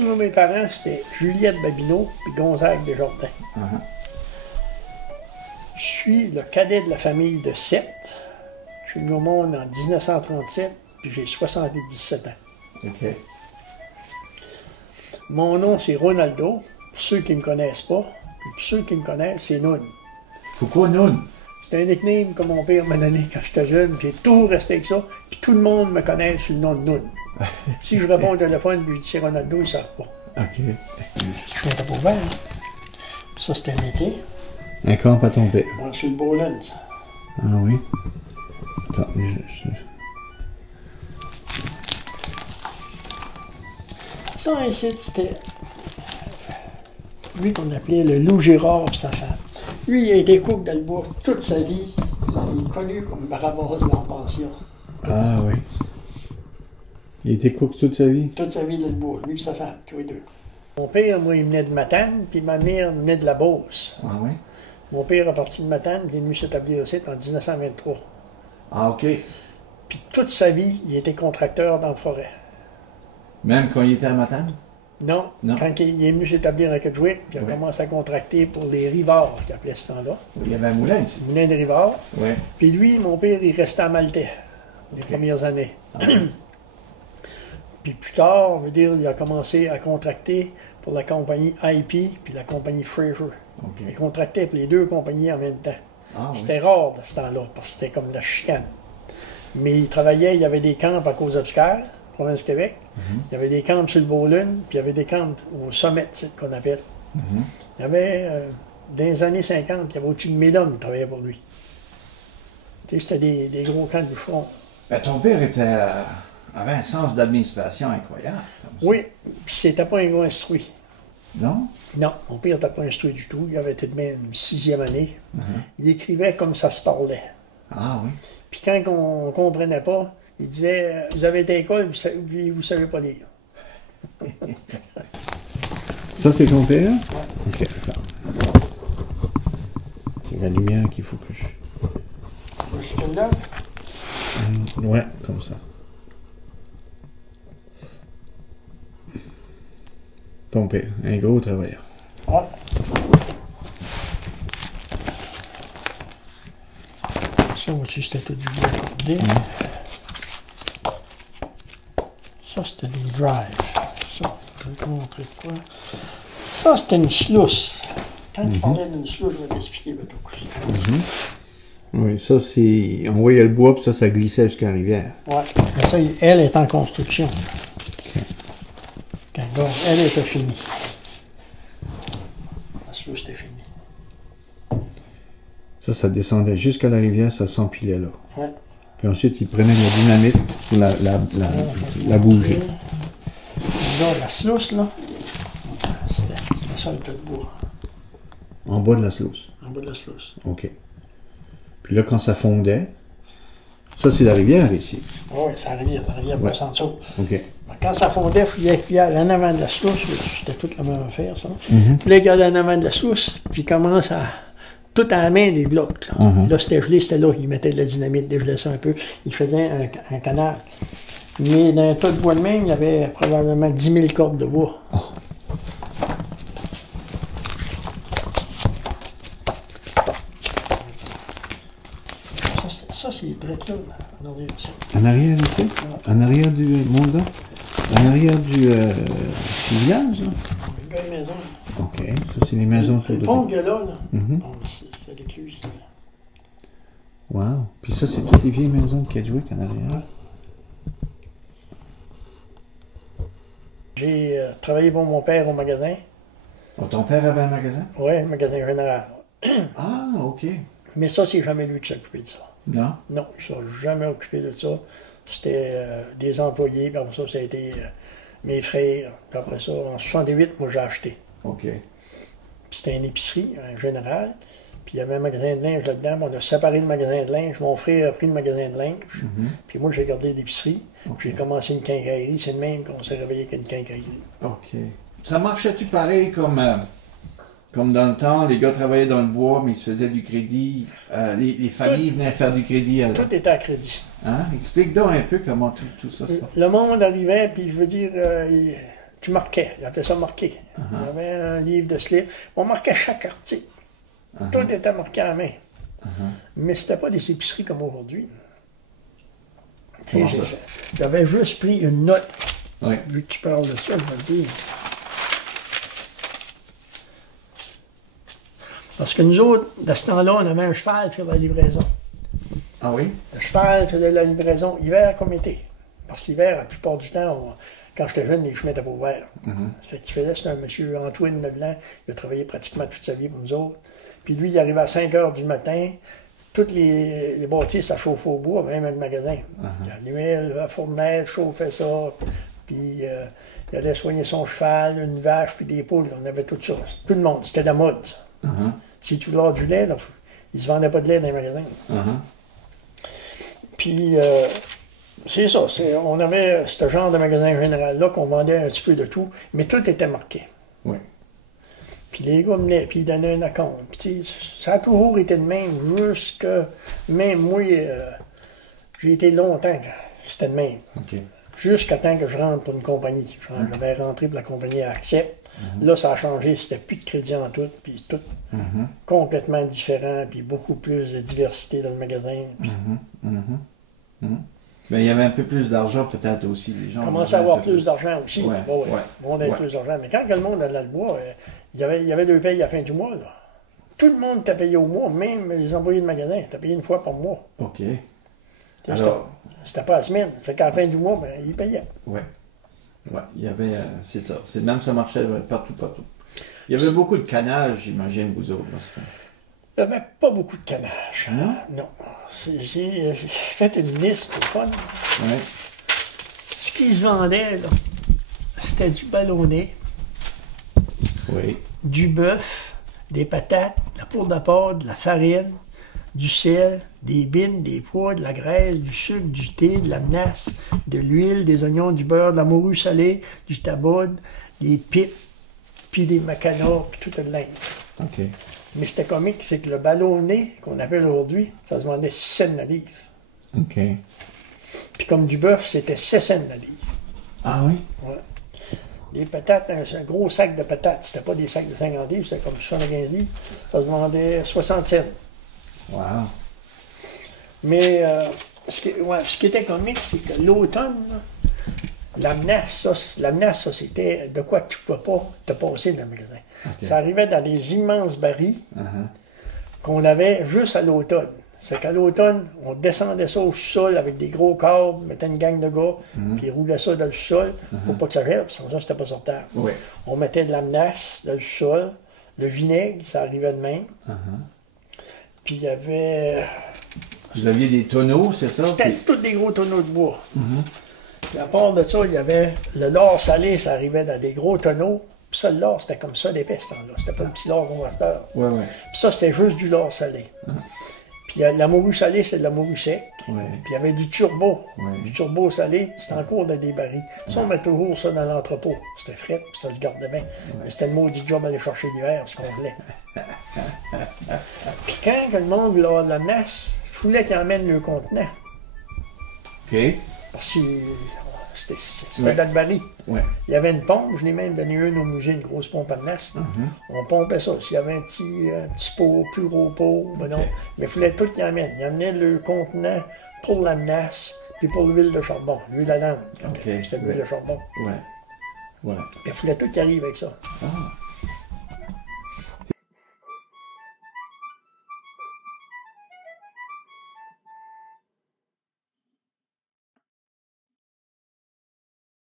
Moi, mes parents, c'était Juliette Babineau et Gonzague Desjardins. Je suis le cadet de la famille de 7. Je suis venu au monde en 1937, puis j'ai 77 ans. OK. Mon nom, c'est Ronaldo, pour ceux qui ne me connaissent pas. Puis pour ceux qui me connaissent, c'est Noun. Pourquoi Noun? C'est un nickname que mon père m'a donné quand j'étais jeune, puis j'ai tout resté avec ça. Puis tout le monde me connaît sous le nom de Noun. Si je réponds au téléphone et je dis c'est Ronaldo, ils ne savent pas. OK. Je suis un peu ouvert. Ça, c'était l'été. Un camp à ton père. On est sur le Bowland, ça. Ah oui? Attends, Ça, ici, c'était lui qu'on appelait le loup Gérard et sa femme. Lui, il a été couple dans le bois toute sa vie. Il est connu comme Barabas dans la pension. Ah oui. Il était cook toute sa vie? Toute sa vie dans le bois, lui et sa femme, tous les deux. Mon père, moi, il venait de Matane, puis ma mère venait de la Beauce. Ah oui? Mon père est parti de Matane, puis il est venu s'établir ici en 1923. Ah OK. Puis toute sa vie, il était contracteur dans la forêt. Même quand il était à Matane? Non, Non. Quand il est venu s'établir à Kedgewick, puis il a commencé à contracter pour les rivards, qu'il appelait ce temps-là. Il y avait un moulin ici? Moulin de rivards. Oui. Puis lui, mon père, il restait à Maltais, les premières années. Ah, oui. Puis plus tard, on veut dire, il a commencé à contracter pour la compagnie IP puis la compagnie Fraser. OK. Il contractait pour les deux compagnies en même temps. Ah oui. C'était rare de ce temps-là, parce que c'était comme de la chicane. Mais il travaillait, il y avait des camps à Cause-Obscure, province du Québec. Il y avait des camps sur le Beaulune, puis il y avait des camps au sommet, qu'on appelle. Il y avait, dans les années 50, il y avait au-dessus de Médum qui travaillait pour lui. Tu sais, c'était des gros camps du front. Ben, ton père avait un sens d'administration incroyable. Comme ça. Oui, puis c'était pas un gars instruit. Non? Non, mon père n'était pas instruit du tout. Il avait été de même une 6e année. Il écrivait comme ça se parlait. Ah oui. Puis quand on ne comprenait pas, il disait vous avez été à l'école, vous ne savez pas lire. Ça, c'est ton père? OK, d'accord. C'est la lumière qu'il faut que je... Je te là. Ouais, comme ça. Ton père, un gros travailleur. Ah. Ça aussi, c'était tout du bois cordé. Ça, c'était des drives. Ça, je vais te montrer de quoi. Ça, c'était une sluice. Quand tu parlais d'une sluice, je vais t'expliquer. Oui, ça, c'est... On voyait le bois, puis ça glissait jusqu'à la rivière. Oui, mais ça, elle est en construction. Donc, elle était finie. La sluice était finie. Ça descendait jusqu'à la rivière, ça s'empilait là. Ouais. Puis ensuite, ils prenaient la dynamite pour la bouger. Là, la sluice, là, c'était ça le tas de bois. En bas de la sluice. En bas de la sluice. OK. Puis là, quand ça fondait, ça, c'est la rivière ici. Oui, c'est la rivière passe en dessous. OK. Quand ça fondait, il fallait qu'il y ait en avant de la sluice, c'était toute la même affaire, ça. Il fallait qu'il y ait en avant de la sluice, puis il commence à... Tout à la main des blocs. Là, là c'était gelé, c'était là. Ils mettaient de la dynamite, dégelait ça un peu. Ils faisaient un canal. Mais dans un tas de bois de même, il y avait probablement 10 000 cordes de bois. Oh. Ça, c'est les brettes là, en arrière ici. En arrière ici? En arrière du monde? En arrière du village? Là? Une belle maison. OK. Ça, c'est les maisons. Le pont qu'il y a là, Mhm. c'est l'écluse. Wow. Puis ça, c'est toutes les vieilles maisons de Kedgewick en arrière. J'ai travaillé pour mon père au magasin. Oh, ton père avait un magasin? Oui, un magasin général. Ah, OK. Mais ça, c'est jamais lui qui s'est occupé de ça. Non? Non, je ne suis jamais occupé de ça. C'était des employés, puis après ça, ça a été mes frères. Puis après ça, en 68, moi, j'ai acheté. OK. Puis c'était une épicerie, en général. Puis il y avait un magasin de linge là-dedans. On a séparé le magasin de linge. Mon frère a pris le magasin de linge. Puis moi, j'ai gardé l'épicerie. Puis j'ai commencé une quincaillerie. C'est le même qu'on s'est réveillé qu'une quincaillerie. OK. Ça marchait-tu pareil comme dans le temps, les gars travaillaient dans le bois, mais ils se faisaient du crédit. Les familles venaient faire du crédit. Tout était à crédit. Hein? Explique donc un peu comment tout ça se passe. Le monde arrivait, puis je veux dire, tu marquais. Ils appelaient ça marquer. Il y avait un livre de ce livre. On marquait chaque article. Tout était marqué à la main. Mais c'était pas des épiceries comme aujourd'hui. J'avais juste pris une note. Oui. Vu que tu parles de ça, je vais le dire. Parce que nous autres, de ce temps-là, on avait un cheval faire la livraison. Ah oui? Le cheval faisait la livraison hiver comme été. Parce que l'hiver, la plupart du temps, quand j'étais jeune, les chemins étaient pas ouverts. Ça fait qu'il faisait, c'était un monsieur Antoine Leblanc. Il a travaillé pratiquement toute sa vie pour nous autres. Puis lui, il arrivait à 5 heures du matin. Toutes les bâtisses, ça chauffait au bois, même le magasin. Il allumait la fournaise, chauffait ça. Puis il allait soigner son cheval, une vache, puis des poules. On avait tout ça. Tout le monde, c'était la mode. Si tu voulais du lait, là, ils ne se vendaient pas de lait dans les magasins. Puis c'est ça. On avait ce genre de magasin général-là qu'on vendait un petit peu de tout, mais tout était marqué. Oui. Puis les gars venaient, puis ils donnaient un acompte. Puis ça a toujours été de même, jusque même moi, j'ai été longtemps, c'était de même. Jusqu'à temps que je rentre pour une compagnie. Je vais rentrer pour la compagnie Accept. Là, ça a changé, c'était plus de crédit en tout, puis tout complètement différent, puis beaucoup plus de diversité dans le magasin. Mais il y avait un peu plus d'argent peut-être aussi, les gens. Commençait à avoir plus d'argent aussi. Ouais. Le monde avait plus d'argent. Mais quand le monde allait le bois, il y avait 2 payes à la fin du mois. Là. Tout le monde était payé au mois, même les employés de magasin étaient payés une fois par mois. OK. Alors, c'était pas la semaine. Fait qu'à la fin du mois, ben, ils payaient. Oui. Ouais, il y avait, c'est ça. C'est même ça marchait partout. Il y avait beaucoup de canage, j'imagine, vous autres. Il n'y avait pas beaucoup de canage. Non? Non. J'ai fait une liste pour fun. Ouais. Ce qui se vendait, là, c'était du ballonnet, Oui. du bœuf, des patates, de la poudre de pâte, de la farine, du sel, des bines, des pois, de la graisse, du sucre, du thé, de la menace, de l'huile, des oignons, du beurre, de la morue salée, du taboud, des pipes, puis des macanas, puis tout le linge. OK. Mais c'était comique, c'est que le ballonnet qu'on appelle aujourd'hui, ça se vendait 6 cents la livre. OK. Puis comme du bœuf, c'était 7 cents la livre. Ah oui? Ouais. Des patates, un gros sac de patates, c'était pas des sacs de 50 livres, c'était comme 75 livres, ça se vendait 60 cents. Wow. Mais ce qui était comique, c'est que l'automne, la menace, ça, c'était de quoi tu ne pouvais pas te passer dans le magasin. Okay. Ça arrivait dans des immenses barils qu'on avait juste à l'automne. C'est qu'à l'automne, on descendait ça au sol avec des gros câbles, mettait une gang de gars, puis ils roulaient ça dans le sol pour pas que ça gèle, sans ça, c'était pas sortable. Oui. On mettait de la menace dans le sol, le vinaigre, ça arrivait de même. Puis il y avait... Vous aviez des tonneaux, c'est ça? C'était tous des gros tonneaux de bois. Puis à part de ça, il y avait le lard salé, ça arrivait dans des gros tonneaux. Puis ça, le lard, c'était comme ça d'épais, ce temps-là. C'était pas un petit lard qu'on va se faire. Ouais. Puis ça, c'était juste du lard salé. Puis la morue salée, c'est de la morue sec. Ouais. Puis il y avait du turbo. Ouais. Du turbo salé, c'était encore dans des barils. Ça, on met toujours ça dans l'entrepôt. C'était frais, puis ça se gardait bien. Mais c'était le maudit job d'aller chercher l'hiver, parce qu'on voulait. Puis quand le monde voulait avoir de la menace, il fallait qu'ils emmènent le contenant. OK. Parce que c'était dans le baril. Ouais. Il y avait une pompe, je l'ai même donné une au musée, une grosse pompe à menace. On pompait ça. S'il y avait un petit pot, plus gros pot, ben non. Mais il fallait tout qu'ils emmènent. Ils amenaient le contenant pour la menace, puis pour l'huile de charbon, l'huile à lampe. C'était l'huile de charbon. Ouais. Mais il fallait tout qu'ils arrivent avec ça.